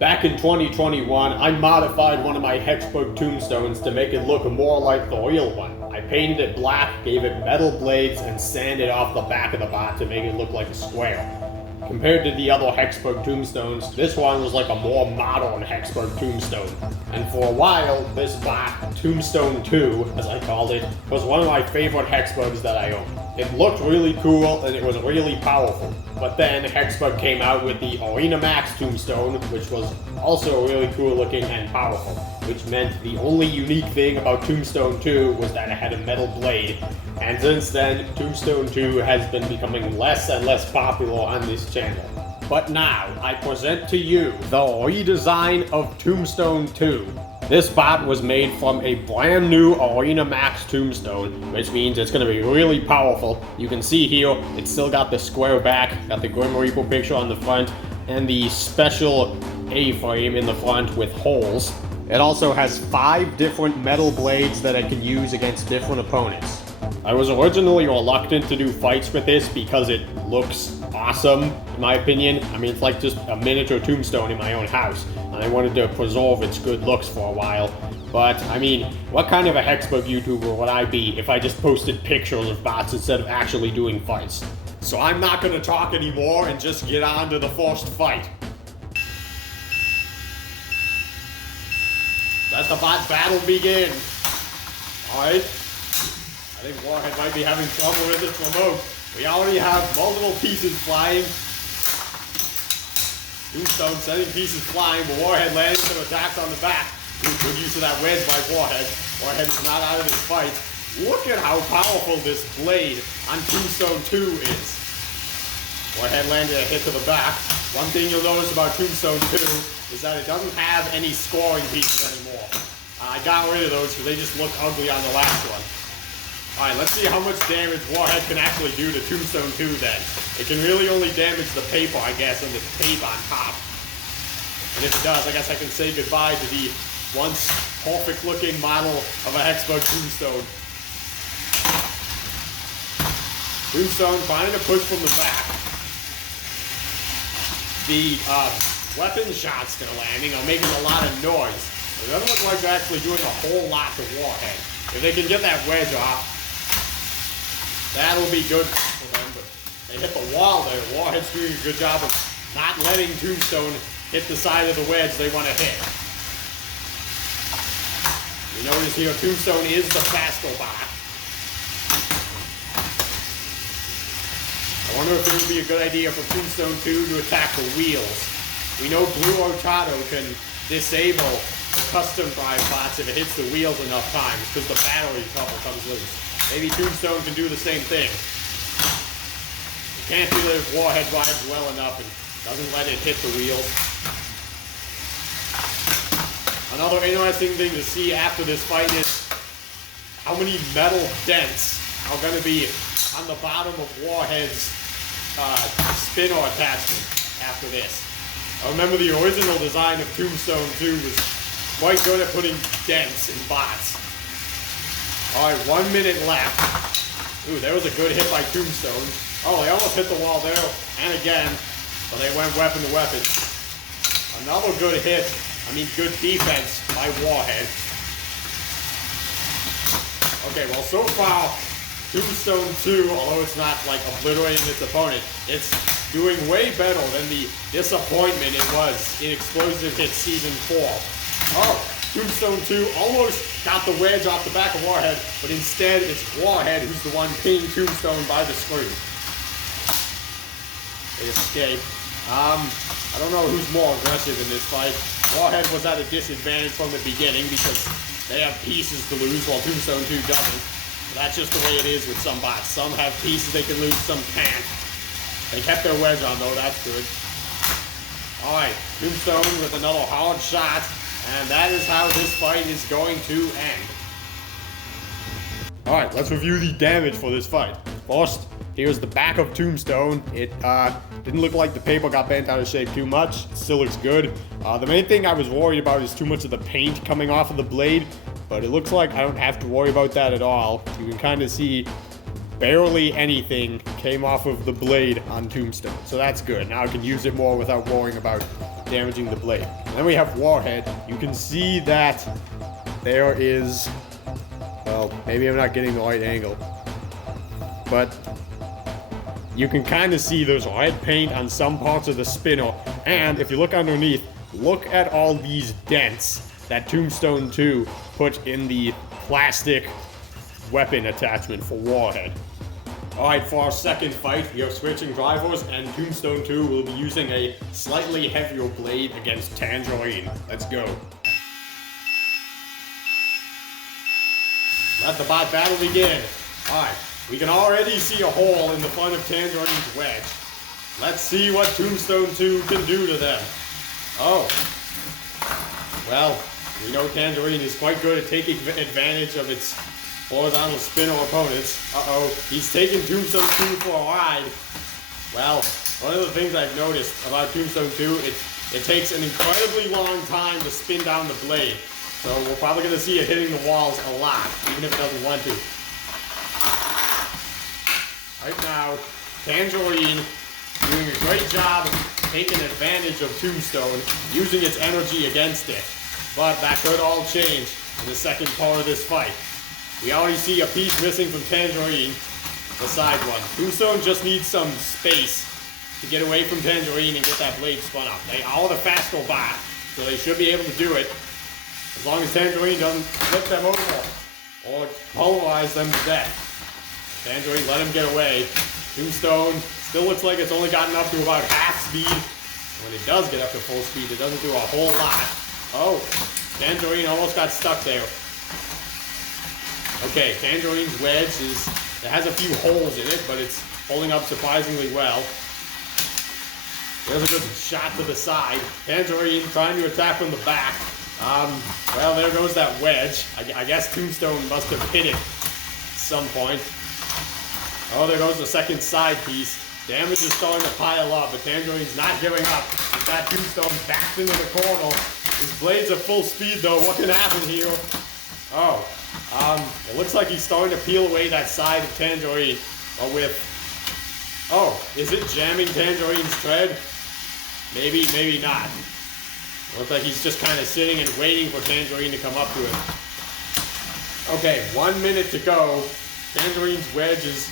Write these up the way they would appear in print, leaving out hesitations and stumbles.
Back in 2021, I modified one of my Hexbug Tombstones to make it look more like the real one. I painted it black, gave it metal blades, and sanded off the back of the bot to make it look like a square. Compared to the other Hexbug Tombstones, this one was like a more modern Hexbug Tombstone. And for a while, this bot, Tombstone 2, as I called it, was one of my favorite Hexbugs that I owned. It looked really cool and it was really powerful. But then Hexbug came out with the Arena Max Tombstone, which was also really cool looking and powerful. Which meant the only unique thing about Tombstone 2 was that it had a metal blade. And since then, Tombstone 2 has been becoming less and less popular on this channel. But now, I present to you the redesign of Tombstone 2. This bot was made from a brand new Arena Max Tombstone, which means it's going to be really powerful. You can see here, it's still got the square back, got the Grim Reaper picture on the front, and the special A-frame in the front with holes. It also has 5 different metal blades that it can use against different opponents. I was originally reluctant to do fights with this because it looks awesome, in my opinion. I mean, it's like just a miniature tombstone in my own house, and I wanted to preserve its good looks for a while. But, I mean, what kind of a Hexbug YouTuber would I be if I just posted pictures of bots instead of actually doing fights? So I'm not gonna talk anymore and just get on to the first fight. Let the bot battle begin. Alright. I think Warhead might be having trouble with its remote. We already have multiple pieces flying. Tombstone sending pieces flying, but Warhead landing some attacks on the back. Ooh, good use of that wedge by Warhead. Warhead is not out of this fight. Look at how powerful this blade on Tombstone 2 is. Warhead landed a hit to the back. One thing you'll notice about Tombstone 2 is that it doesn't have any scoring pieces anymore. I got rid of those because they just look ugly on the last one. Alright, let's see how much damage Warhead can actually do to Tombstone 2 then. It can really only damage the paper, I guess, and the tape on top. And if it does, I guess I can say goodbye to the once perfect looking model of a Hexbug Tombstone. Tombstone trying to push from the back. The weapon shots they're landing are making a lot of noise. It doesn't look like they're actually doing a whole lot to Warhead. If they can get that wedge off, that'll be good for them, but they hit the wall there. Warhead's doing a good job of not letting Tombstone hit the side of the wedge they want to hit. You notice here, Tombstone is the faster bot. I wonder if it would be a good idea for Tombstone 2 to attack the wheels. We know Blue Otato can disable the custom drive bots if it hits the wheels enough times, because the battery couple comes loose. Maybe Tombstone can do the same thing. You can't do that if Warhead drives well enough and doesn't let it hit the wheels. Another interesting thing to see after this fight is how many metal dents are going to be on the bottom of Warhead's spinner attachment after this. I remember the original design of Tombstone 2 was quite good at putting dents in bots. Alright, 1 minute left. Ooh, there was a good hit by Tombstone. Oh, they almost hit the wall there, and again, but they went weapon to weapon. Another good hit, good defense by Warhead. Okay, well, so far, Tombstone 2, although it's not like obliterating its opponent, it's doing way better than the disappointment it was in Explosive Hit Season 4. Oh, Tombstone 2 almost got the wedge off the back of Warhead, but instead it's Warhead who's the one pinning Tombstone by the screw. They escape. I don't know who's more aggressive in this fight. Warhead was at a disadvantage from the beginning because they have pieces to lose while Tombstone 2 doesn't. But that's just the way it is with some bots. Some have pieces they can lose, some can't. They kept their wedge on though, that's good. Alright, Tombstone with another hard shot. And that is how this fight is going to end. Alright, let's review the damage for this fight. First, here's the back of Tombstone. It didn't look like the paper got bent out of shape too much. It still looks good. The main thing I was worried about is too much of the paint coming off of the blade. But it looks like I don't have to worry about that at all. You can kind of see barely anything came off of the blade on Tombstone. So that's good. Now I can use it more without worrying about damaging the blade. And then we have Warhead. You can see that there is... Well, maybe I'm not getting the right angle. But you can kind of see there's red paint on some parts of the spinner. And if you look underneath, look at all these dents that Tombstone 2 put in the plastic weapon attachment for Warhead. Alright, for our second fight, we are switching drivers, and Tombstone 2 will be using a slightly heavier blade against Tangerine. Let's go. Let the bot battle begin. Alright, we can already see a hole in the front of Tangerine's wedge. Let's see what Tombstone 2 can do to them. Oh. Well, we know Tangerine is quite good at taking advantage of its horizontal spinner opponents. Uh-oh, he's taking Tombstone 2 for a ride. Well, one of the things I've noticed about Tombstone 2, it takes an incredibly long time to spin down the blade. So we're probably going to see it hitting the walls a lot, even if it doesn't want to. Right now, Tangerine doing a great job of taking advantage of Tombstone, using its energy against it. But that could all change in the second part of this fight. We already see a piece missing from Tangerine, the side one. Tombstone just needs some space to get away from Tangerine and get that blade spun up. They are the faster bot, so they should be able to do it, as long as Tangerine doesn't flip them over or pulverize them to death. Tangerine, let him get away. Tombstone still looks like it's only gotten up to about half speed. When it does get up to full speed, it doesn't do a whole lot. Oh, Tangerine almost got stuck there. Okay, Tangerine's wedge it has a few holes in it, but it's holding up surprisingly well. There's a good shot to the side. Tangerine trying to attack from the back. Well, there goes that wedge. I guess Tombstone must have hit it at some point. Oh, there goes the second side piece. Damage is starting to pile up, but Tangerine's not giving up. With that Tombstone backed into the corner. His blade's at full speed, though. What can happen here? Oh. It looks like he's starting to peel away that side of Tangerine. Oh, is it jamming Tangerine's tread? Maybe, maybe not. Looks like he's just kind of sitting and waiting for Tangerine to come up to him. Okay, 1 minute to go. Tangerine's wedge is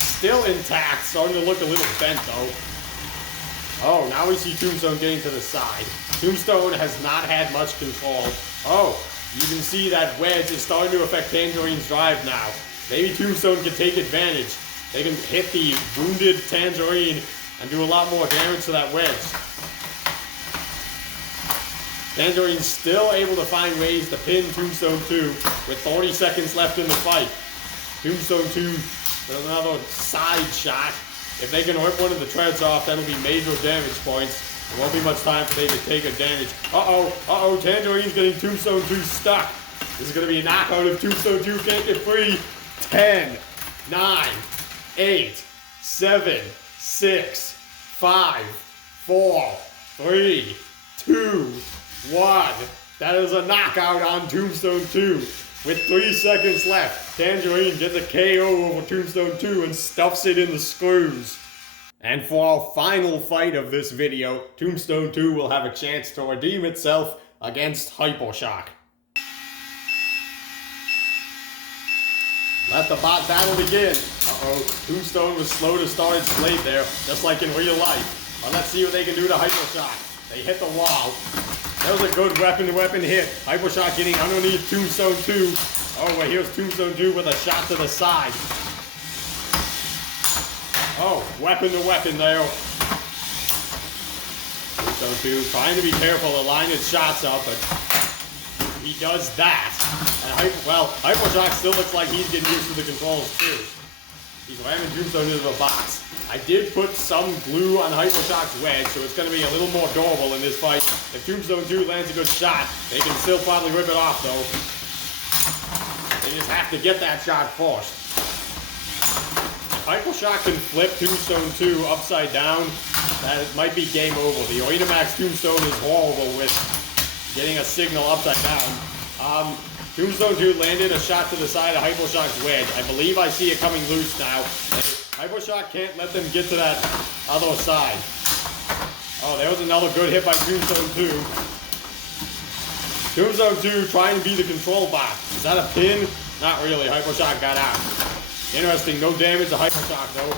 still intact, starting to look a little bent though. Oh, now we see Tombstone getting to the side. Tombstone has not had much control. Oh, you can see that wedge is starting to affect Tangerine's drive now. Maybe Tombstone can take advantage. They can hit the wounded Tangerine and do a lot more damage to that wedge. Tangerine's still able to find ways to pin Tombstone 2 with 30 seconds left in the fight. Tombstone 2 with another side shot. If they can rip one of the treads off, that'll be major damage points. There won't be much time for them to take advantage. Uh-oh, Tangerine's getting Tombstone 2 stuck. This is going to be a knockout if Tombstone 2 can't get free. 10, 9, 8, 7, 6, 5, 4, 3, 2, 1. That is a knockout on Tombstone 2. With 3 seconds left, Tangerine gets a KO over Tombstone 2 and stuffs it in the screws. And for our final fight of this video, Tombstone 2 will have a chance to redeem itself against Hypershock. Let the bot battle begin. Uh-oh, Tombstone was slow to start its blade there, just like in real life. Well, let's see what they can do to Hypershock. They hit the wall. That was a good weapon-to-weapon hit. Hypershock getting underneath Tombstone 2. Oh, well, here's Tombstone 2 with a shot to the side. Oh, weapon-to-weapon there. Tombstone 2 trying to be careful to line its shots up, but he does that. And Hypershock still looks like he's getting used to the controls too. He's ramming Tombstone into the box. I did put some glue on Hypershock's wedge, so it's going to be a little more durable in this fight. If Tombstone 2 lands a good shot, they can still probably rip it off though. They just have to get that shot first. If Hypershock can flip Tombstone 2 upside down, that might be game over. The Oinamax Tombstone is horrible with getting a signal upside down. Tombstone 2 landed a shot to the side of Hypershock's wedge. I believe I see it coming loose now. Hypershock can't let them get to that other side. Oh, there was another good hit by Tombstone 2. Tombstone 2 trying to be the control bot. Is that a pin? Not really. Hypershock got out. Interesting. No damage to Hypershock, though.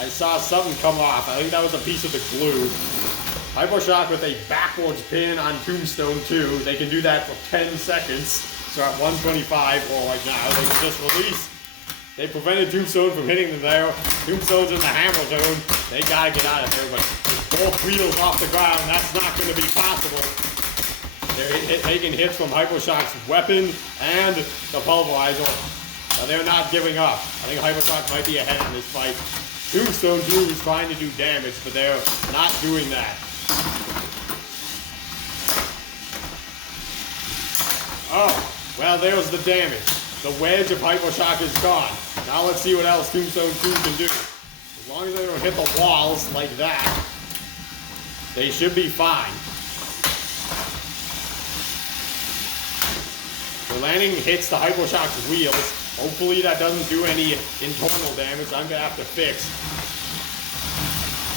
I saw something come off. I think that was a piece of the glue. Hypershock with a backwards pin on Tombstone 2. They can do that for 10 seconds. So at 125, or right now, they can just release. They prevented Tombstone from hitting them there. Tombstone's in the hammer zone. They gotta get out of there, but with both wheels off the ground, that's not gonna be possible. They're taking hits from Hypershock's weapon and the pulverizer. But they're not giving up. I think Hypershock might be ahead in this fight. Tombstone 2 is trying to do damage, but they're not doing that. Oh, well, there's the damage. The wedge of Hypershock is gone. Now let's see what else Tombstone 2 can do. As long as they don't hit the walls like that, they should be fine. They're landing hits to Hypershock's wheels. Hopefully that doesn't do any internal damage. I'm going to have to fix.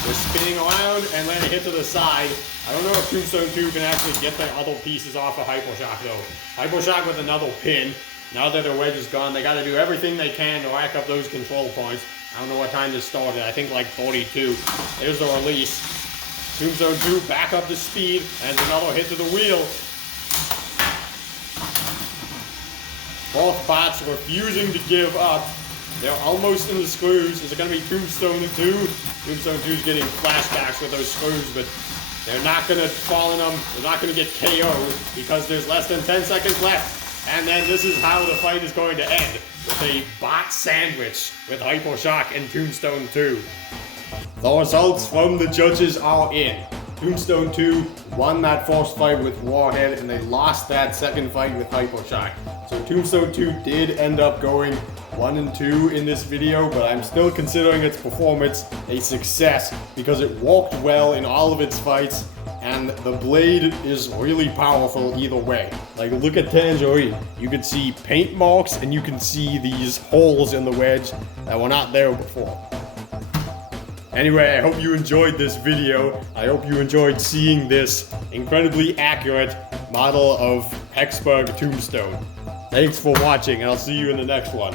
They're spinning around and landing a hit to the side. I don't know if Tombstone 2 can actually get the other pieces off of Hypershock, though. Hypershock with another pin. Now that their wedge is gone, they got to do everything they can to rack up those control points. I don't know what time this started. I think like 42. There's the release. Tombstone 2 back up to speed, and another hit to the wheel. Both bots refusing to give up. They're almost in the screws. Is it going to be Tombstone 2? Tombstone 2 is getting flashbacks with those screws, but they're not going to fall in them. They're not going to get KO'd because there's less than 10 seconds left. And then this is how the fight is going to end, with a bot sandwich with Hypershock and Tombstone 2. The results from the judges are in. Tombstone 2 won that first fight with Warhead, and they lost that second fight with Hypershock. So Tombstone 2 did end up going 1-2 in this video, but I'm still considering its performance a success because it worked well in all of its fights, and the blade is really powerful either way. Like, look at Tangerine. You can see paint marks, and you can see these holes in the wedge that were not there before. Anyway, I hope you enjoyed this video. I hope you enjoyed seeing this incredibly accurate model of Hexbug Tombstone. Thanks for watching, and I'll see you in the next one.